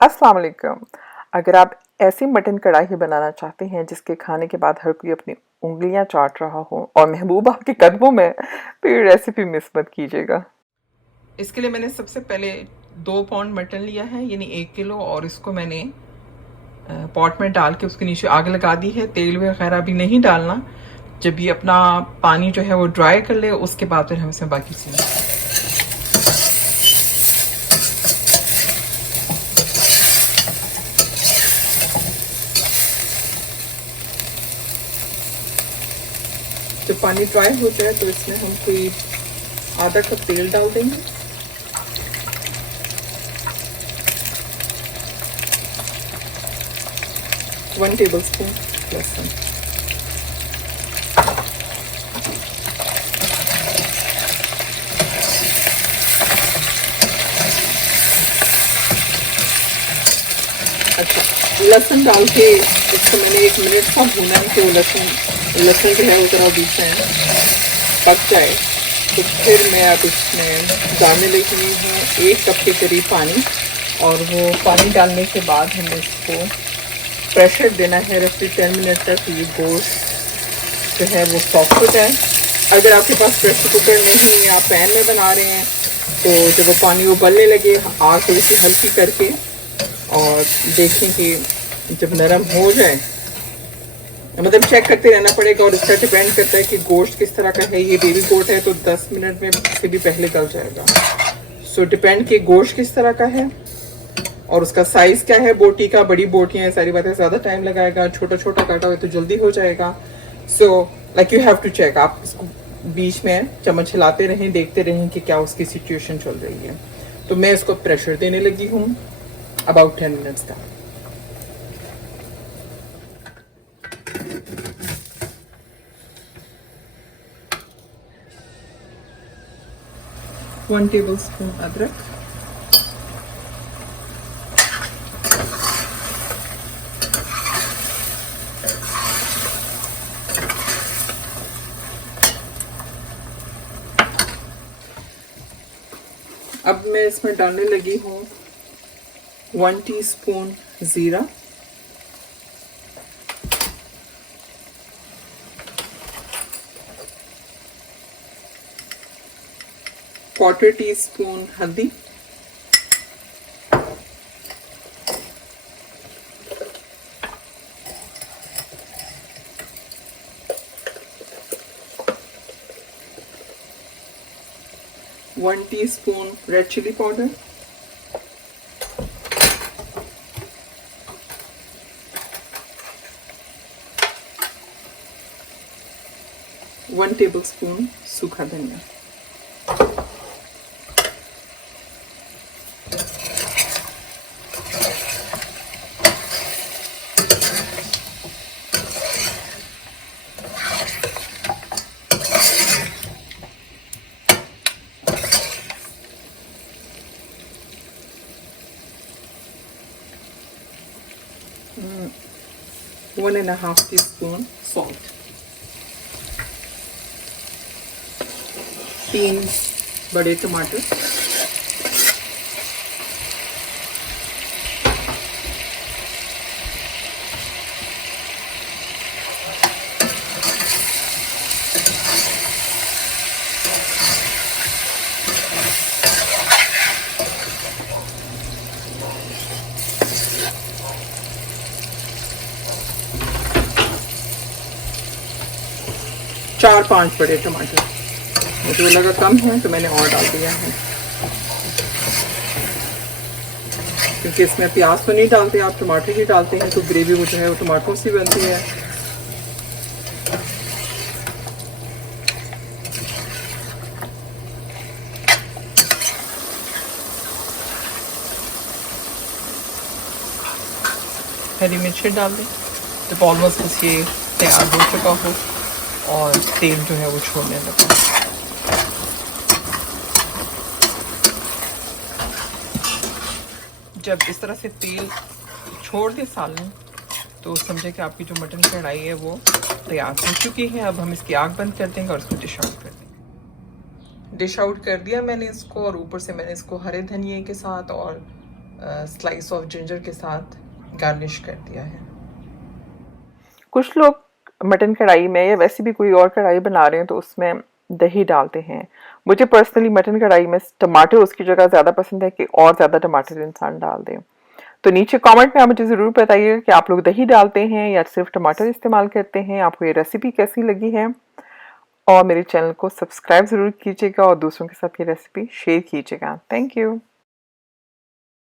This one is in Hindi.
अस्सलाम वालेकुम। अगर आप ऐसी मटन कढ़ाई बनाना चाहते हैं जिसके खाने के बाद हर कोई अपनी उँगलियां चाट रहा हो और महबूब आपके कदमों में, तो ये रेसिपी मिस मत कीजिएगा। इसके लिए मैंने सबसे पहले 2 पाउंड मटन लिया है, यानी 1 किलो, और इसको मैंने पॉट में डाल के उसके नीचे आग लगा दी है। तेल वगैरह भी नहीं डालना। जब ये अपना पानी जो है वो ड्राई कर ले उसके बाद फिर हम इसमें बाकी चीज़ें। जब पानी ड्राई हो जाए तो इसमें हम कोई आधा कप तेल डाल देंगे। वन टेबल स्पून लहसुन, अच्छा, लहसुन डाल के इसको मैंने 1 मिनट का भूना है कि वो लहसुन जो है वो जरा बीच में पक जाए। तो फिर मैं अब इसमें डालने लगी हूँ 1 कप के करीब पानी, और वो पानी डालने के बाद हमें इसको प्रेशर देना है रफली 10 मिनट तक। ये गोश्त जो है वो सॉफ्ट हो जाए। अगर आपके पास प्रेशर कुकर नहीं है, आप पैन में बना रहे हैं, तो जब वो पानी उबलने लगे आग थोड़ी सी हल्की करके और देखें कि जब नरम हो जाए, मतलब चेक करते रहना पड़ेगा। और इसका डिपेंड करता है कि गोश्त किस तरह का है। ये बेबी गोश्त है तो 10 मिनट में से भी पहले गल जाएगा। सो डिपेंड कि गोश्त किस तरह का है और उसका साइज क्या है। बोटी का, बड़ी बोटियां हैं, सारी बातें ज़्यादा टाइम लगाएगा। छोटा छोटा काटा हुआ तो जल्दी हो जाएगा। So like you have to check. आप इसको बीच में चम्मच हिलाते रहें, देखते रहें कि क्या उसकी सिचुएशन चल रही है। तो मैं इसको प्रेशर देने लगी हूँ अबाउट 10 मिनट्स का। वन टेबल स्पून अदरक, अब मैं इसमें डालने लगी हूँ 1 टीस्पून ज़ीरा, 1/4 टीस्पून हल्दी, 1 teaspoon red chilli powder, 1 tablespoon सूखा धनिया। One and a half teaspoon salt, 3 बड़े टमाटर, चार 5 बड़े टमाटर। मुझे लगा कम है तो मैंने और डाल दिया है, क्योंकि इसमें प्याज तो नहीं डालते, आप टमाटर ही डालते हैं, तो ग्रेवी वो जो है वो टमाटरों से बनती है। हरी मिर्ची डाल दें जब ऑलमोस्ट बस ये तैयार हो चुका हो और तेल जो है वो छोड़ने लगा। जब इस तरह से तेल छोड़ दे सालन, तो समझे कि आपकी जो मटन कढ़ाई है वो तैयार हो चुकी है। अब हम इसकी आग बंद कर देंगे और इसको डिश आउट कर देंगे। डिश आउट कर दिया मैंने इसको, और ऊपर से मैंने इसको हरे धनिए के साथ और स्लाइस ऑफ जिंजर के साथ गार्निश कर दिया है। कुछ लोग मटन कढ़ाई में या वैसे भी कोई और कढ़ाई बना रहे हैं तो उसमें दही डालते हैं। मुझे पर्सनली मटन कढ़ाई में टमाटर उसकी जगह ज़्यादा पसंद है कि और ज़्यादा टमाटर इंसान डाल दें। तो नीचे कमेंट में आप मुझे ज़रूर बताइएगा कि आप लोग दही डालते हैं या सिर्फ टमाटर इस्तेमाल करते हैं। आपको ये रेसिपी कैसी लगी है, और मेरे चैनल को सब्सक्राइब ज़रूर कीजिएगा और दूसरों के साथ ये रेसिपी शेयर कीजिएगा। Thank you.